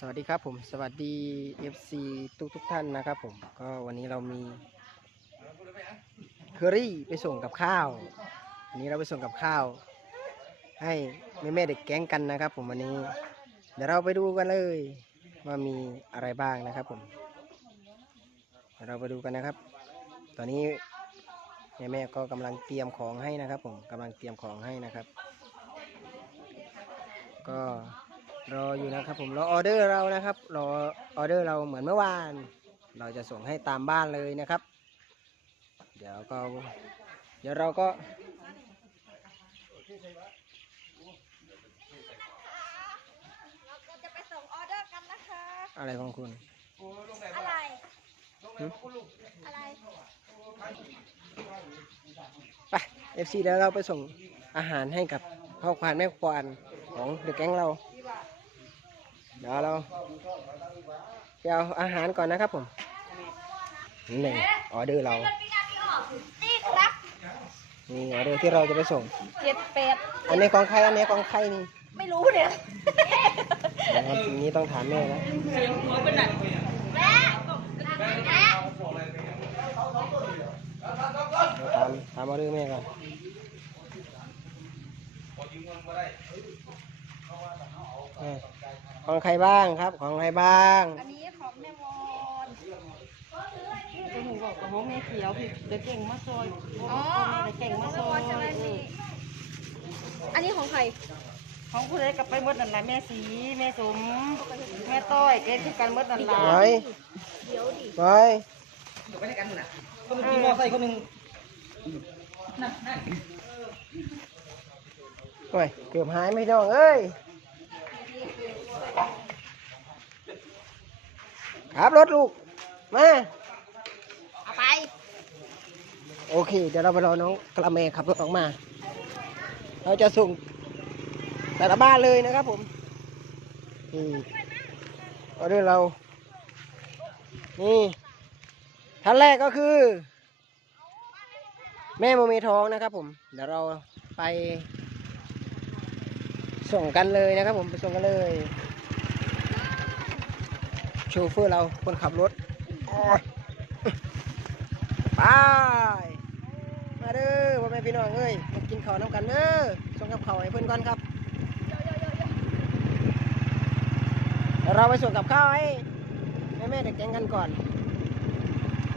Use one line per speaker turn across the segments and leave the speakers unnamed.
สวัสดีครับผมสวัสดี FC ทุกทุกท่านนะครับผมก็วันนี้เรามีเคอรี่ไปส่งกับข้าววันนี้เราไปส่งกับข้าว ให้แม่แม่เด็กแก๊งกันนะครับ ผมวันนี้ เดี๋ยวเราไปดูกันเลยว่ามีอะไรบ้างนะครับผมเดี๋ยวเราไปดูกันนะครับ ตอนนี้แม่แม่ก็กำลังเตรียมของให้นะครับ ผมกำลังเตรียมของให้นะครับ ก็ รออยู่นะครับผมรอออเดอร์เรานะครับรอออเดอร์เราเหมือนเมื่อวาน เราจะส่งให้ตามบ้านเลยนะครับ เดี๋ยวก็เดี๋ยวเราก็
เราจะไปส่งออเดอร์กันนะคะ
อะไรของคุณ
อะไร
หึ
อะไร
ไปเอฟซีเดี๋ยวเราไปส่งอาหารให้กับพ่อควานแม่ควานของเด็กแก๊งเรา เดี๋ยวเราไปเอาอาหารก่อนนะครับผมนี่เลยออเดอร์เรา
นี่ครับ
นี่ออเดอร์ที่เราจะไปส่ง
เจ็ดเป็ด
อันนี้ของใครอันนี้ของใครนี่
ไม่รู้เนี่ย
นะครับทีนี้ต้องถามแม่แล้ว
แม่แม่
เดี๋ยวถามถามออเดอร์แม่ก่อนเออ ของใครบ้างครับ ของใครบ้าง
อันนี้ของแม่วอน
ก็หนูบอกกับห้องแม่เขียวพี่เดี๋ยวเก่งมาซอย
อ๋อ
เดี๋ยวเก่ง
ขอ
มางซ
แม่
อ
วอยนใช่ไหมนี่อันนี้ของใคร
ของผู้ใดกลับไปหมดนั่นแหละแม่สีแม่สมแม่ต้อยเกณฑ์คือกันหมดนั่น
ไป
ล่ะ
เดี๋ยวดิ
ไป
คนหนึ่งขี่มอไซค์คนหนึ่ง
โอ้ยเกือบหายไม่น้องเอ้ย ขับรถลูก มา
เอาไป
โอเค เดี๋ยวเราไปรอน้องกระเมขับรถออกมา เราจะส่งแต่ละบ้านเลยนะครับผมนี่ออเดอร์เรา นี่ท่านแรกก็คือ แม่โมเมทองนะครับผม เดี๋ยวเราไปส่งกันเลยนะครับผม ไปส่งกันเลยโช เฟอร์เราคนขับรถโอ้ยไปมาเด้อพ่อแม่พี่น้องเอ้ยมากินข้าวน้ำกันเด้อส่งกับข้าวให้เพื่อนก่อนครับเดี๋ยวเราไปส่งกับข้าวให้แม่แม่ๆเด็กแก๊งกันก่อน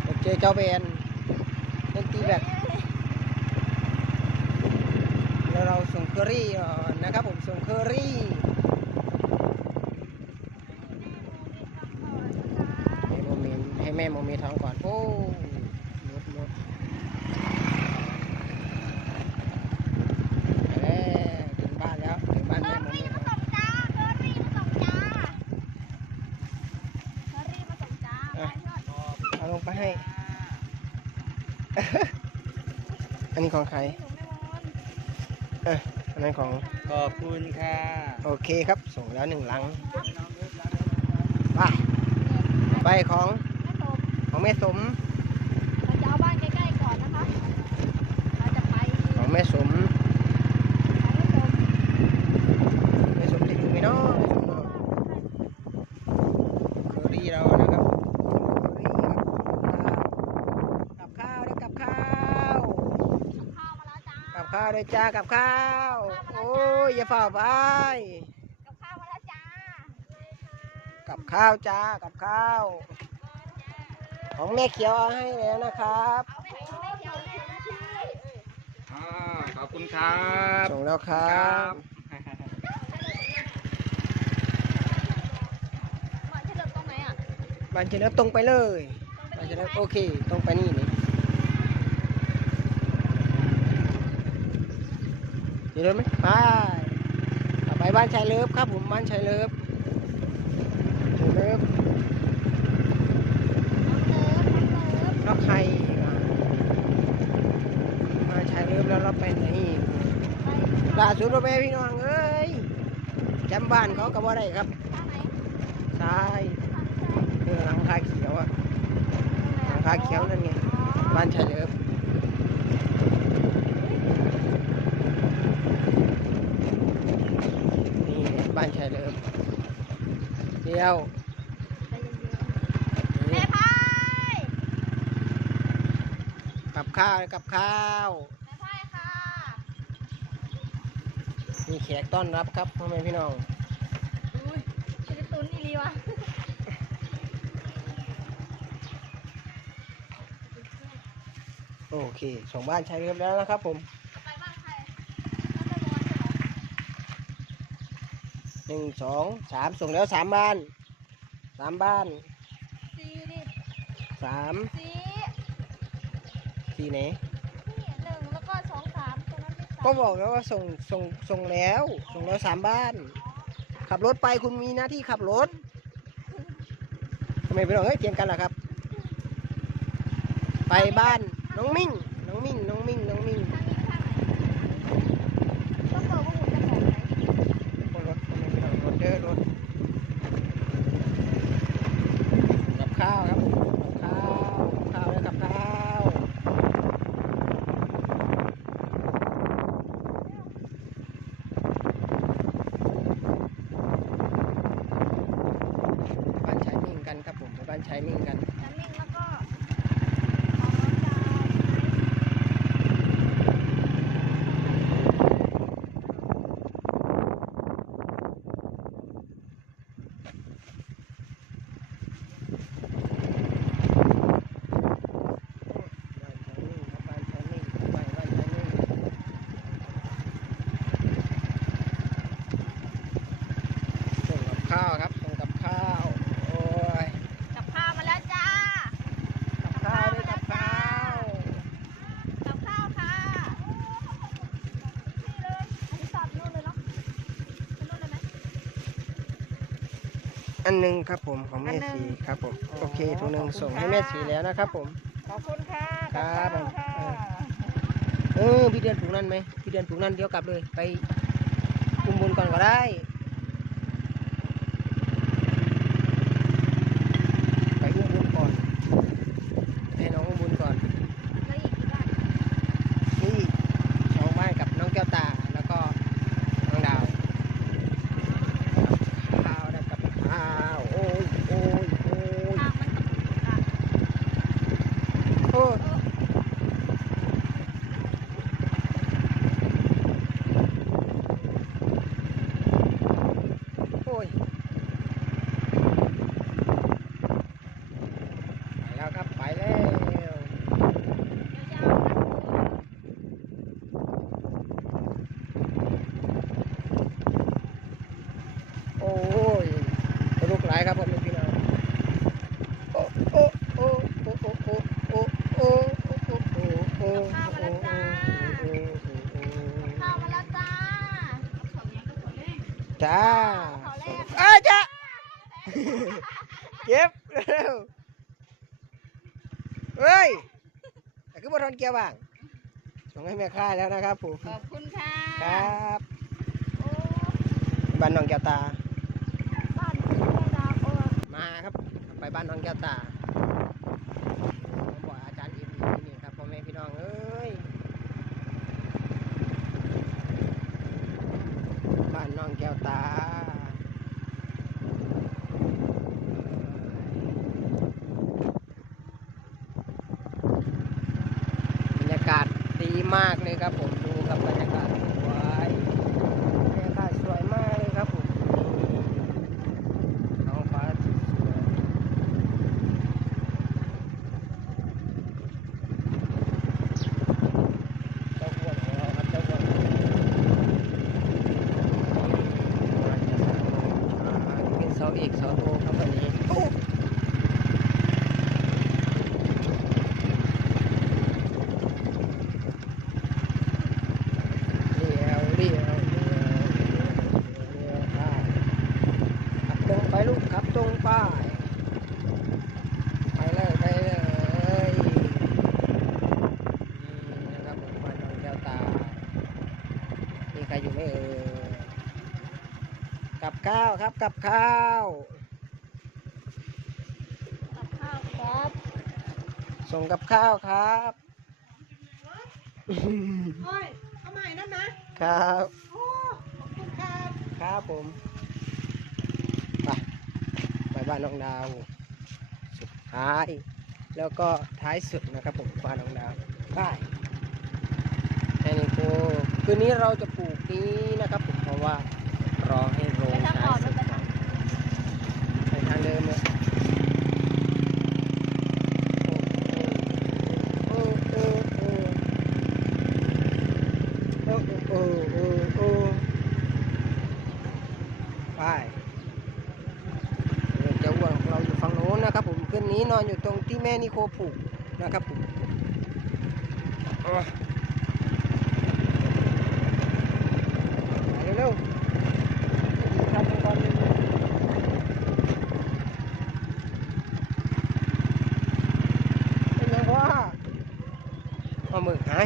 เดี๋ยวเจอเจ้าเบนเล่นตีแบตแล้วเราส่งเคอรี่ก่อนนะครับผมส่งเคอรี่ให้โมเมนให้แม่โมเมท้องก่อน โอ้รถรถไปแล้วถึงบ้านแล้ว ถึงบ้าน
เบอ
แม่
ร์
โม
รี่
เม
มาส่งจ้าเบอร์รี่มาส่งจ้าเบอร์รี่มาส่งจ้าไปยอด
เอาลงไปให้ อันนี้ของใคร
หนูแม่วอน
เอออันนั้นของ
ขอบคุณค่ะ
โอเคครับ ส่งแล้วหนึ่งลัง ไป ไปของ
แม่สม
ของแม่สม
เราจะเอาบ้านใกล้ๆก่อนนะคะเราจะไป
ของแม่สม
แม่สม
แม่สมจะอยู่ไหมเนาะแม่สมเนาะเคอรี่เรานะครับเคอรี่ครับกับข้าวได้กับข้าว
ข้าวมาแล้วจ้า
กับข้าวด้วยจ้ากับข้าว โอ้ยอย่าฝ่าไป
กับข้าวมาแล้วจ้า
กับข้าวจ้ากับข้าว ของแม่เขียวเอาให้แล้วนะครับ
เอาไปให้แม่เขียวแม่นาที
อ่าขอบคุณครับ
ส่งแล้วครับ
หมอนที่เดิมตรงไหนอะ
บ้านเจริญตรงไปเลยบ้านเจริญโอเค ตรงไปนี่นี่เจริญไหมไปต่อไปบ้านชายเลิฟครับผมบ้านชายเลิฟชายเลิฟนอกใครบ้านชายเลิฟแล้วเราไปไหนอีก ล่าสุดพ่อแม่พี่น้องเอ้ยจำบ้านเขากับว่าได้ครับทรายเออหลังคาเขียวอะหลังคาเขียวนั่นไงบ้านชายเลิฟนี่บ้านชายเลิฟนี่เดียว
ใจเย็นๆแม่พาย
กับข้าวกับข้าว
มี
แขกต้อนรับครับพ่อแม่พี่น้อง
อุ้ยชิลิตุนอีลีวะ
โอเคสองบ้านใช้เรียบแล้วนะครับผม
ไปบ้านใครบ้านตะวันใช่เหรอ
หนึ่งสองสามส่งแล้วสามบ้านสามบ้าน
สีดิ
สาม
สี
สี่ไหน
นี่
ก็บอกแล้วว่าส่งส่งส่งแล้ว ส่งแล้วสามบ้าน ขับรถไปคุณมีหน้าที่ขับรถทำไมไปบองเฮ้ยเถียงกันล่ะครับ ไปบ้านน้องมิ่งน้องมิ่งน้องมิ่งน้องมิ่ง
ไหนต้องบอกว่าหมุนจะบอกไหน
บนรถทำไมพี่น้องรถเด้อรถกับข้าวครับกับข้าวกับข้าวแล้วกับข้าว บ้านชายนิ่งกันครับผมไปบ้านชายนิ่งกัน
น้ำนิ่งแล้วก็ของน้องดาว
บ้านชายนิ่งครับบ้านชายนิ่งบ้านบ้านชายนิ่งส่งกับข้าวครับส่งกับข้าวโอ้ย
กับข้าวมาแล้วจ้า
กับข้าวด้วยกับข้าว
กับข้าวค่ะนี่เลยอันนี้สอดนู่นเลยเนาะไปนู่นเลยไหม
อันหนึ่งครับผมของแม่
อันหนึ่ง
สีครับผม
อ๋อ
โอเคถุงหนึ่ง
ขอบคุณ
ส่งให้
ค่ะ
แม่สีแล้วนะครับผม
ขอบคุณค่ะ
ครับ
กับข้าวค่ะ
เออพี่เดือนปลูกนั่นไหมพี่เดือนปลูกนั่นเดี๋ยวกลับเลยไปอุ้มบุญก่อนก็ได้
เขาแรก
อ้าจ้าเก็บเร็วเฮ้ยแต่คือบอลเกียวบ้างส่งให้แม่ค่ายแล้วนะครับผม
ขอบคุณค่ะ
ครับ
โอ้
บ้านน้องแก้วตา
บ้านคุณแม่ดาวโอ้
มาครับ ไปบ้านน้องแก้วตาผมบอกอาจารย์อิมอยู่ที่นี่ครับพ่อแม่พี่น้องเอ้ยบ้านน้องแก้วตาบรรยากาศดี มากเลยครับผมดูครับบรรยากาศสวยบรรยากาศสวยมากเลยครับผมท้องฟ้าสวยเจ้าอ้วนของเราครับเจ้าอ้วนอ่าเป็นเสาเอกเสาโทครับวันนี้โอ้เดียวเดียวเดียวเดียวได้ขับตรงไปลูกขับตรงไปไปเลยไปเลยนี่นะครับผมบ้านน้องแก้วตา มีใคร อยู่ไหมเอ่ยกับข้าวครับกับข้าว
กับข้าวครับ
ส่งกับข้าวครับ
โอ้ยเอาใหม่นั่นนะครับ
ครับ
โอ้ขอบคุณครับ
ครับผมไปบ้านน้องดาวสุดท้าย แล้วก็ท้ายสุดนะครับผมบ้านน้องดาวไเลยคืนนี้เราจะปลูกนี้นะครับผมเพราะว่ารอให้โรง
งานอง
ให้ร้องนะฮะไปจังหวะเราอยู่ฝั่งโน้นนะครับ ผมเพื่อนนี้นอนอยู่ตรงที่แม่นิโคผูกนะครับผม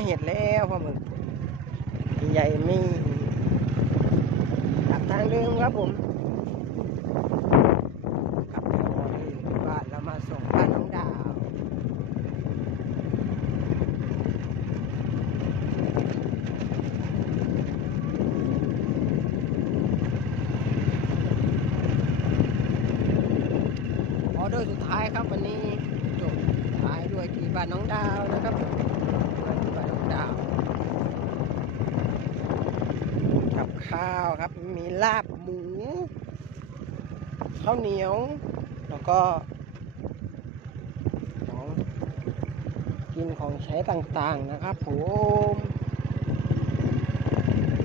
เห็ดแล้วพ่อมึงใหญ่ไม่ดับทางเดิมครับผมกลับไปออกที่บ้านแล้วมาส่งบ้านน้องดาวออเดอร์สุดท้ายครับวันนี้จบท้ายด้วยที่บ้านน้องดาวนะครับผมที่บ้านน้องดาวกับ ข้าวครับ มีลาบหมู ข้าวเหนียว แล้วก็ของกินของใช้ต่างๆนะครับผม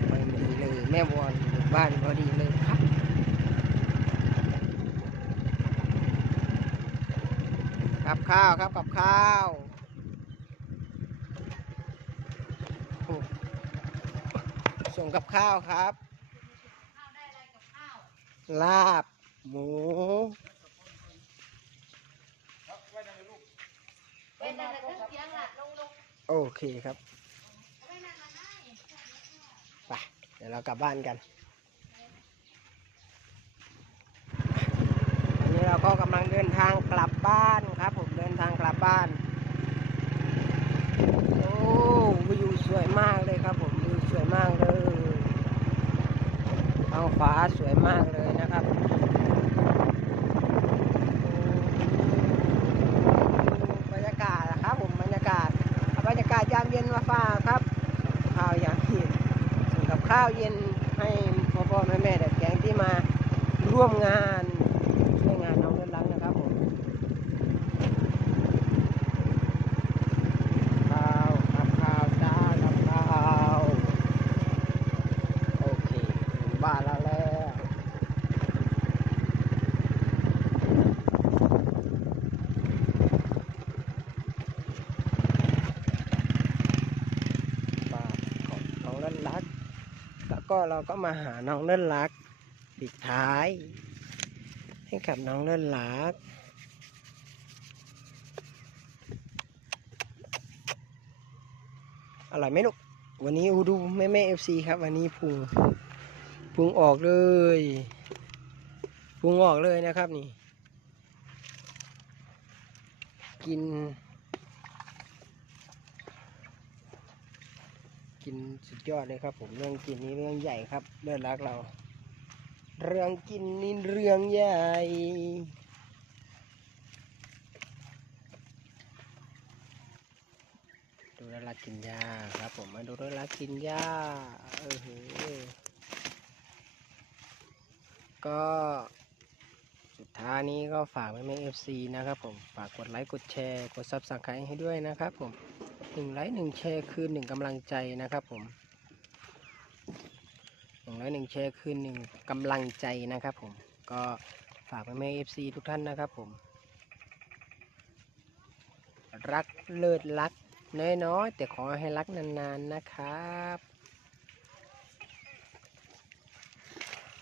ไม่มีเลยแม่บอลอยู่บ้านพอดีเลยครับกับข้าวครับกับข้าวโอ้ ส่งกับข้าวครับ ลาบ หมู
เป็นอะไรเครื่องเสียงอะลงลง
โอเคครับไปเดี๋ยวเรากลับบ้านกันอันนี้เราก็กำลังเดินทางกลับบ้านครับ ผมเดินทางกลับบ้าน 花，水，慢 ก็เราก็มาหาน้องเล่นรักปิดท้าย ให้กับน้องเล่นรักอร่อยไหมลูกวันนี้อูดูแม่แม่เอฟซีครับ วันนี้พุงพุงออกเลยพุงออกเลยนะครับนี่ กิน กินสุดยอดเลยครับ ผมเรื่องกินนี่เรื่องใหญ่ครับเลิศรักเรา เรื่องกินนี่เรื่องใหญ่ดูแลรักกินยาครับ ผมมาดูแลรักกินยาเออหือก็สุดท้ายนี้ก็ฝากไว้แม่เอฟซีนะครับผมฝากกดไลค์กดแชร์กดซับสไครต์ให้ด้วยนะครับผม หนึ่งไลค์หนึ่งแชร์คือหนึ่งกำลังใจนะครับผมหนึ่งไลค์หนึ่งแชร์คือหนึ่งกำลังใจนะครับผมก็ฝากไว้แม่เอฟซีทุกท่านนะครับผม รักเลิศรักน้อยๆแต่ขอให้รักนานๆนะครับ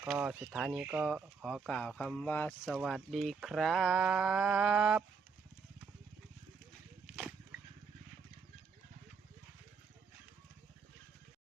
ก็สุดท้ายนี้ก็ขอกล่าวคำว่าสวัสดีครับ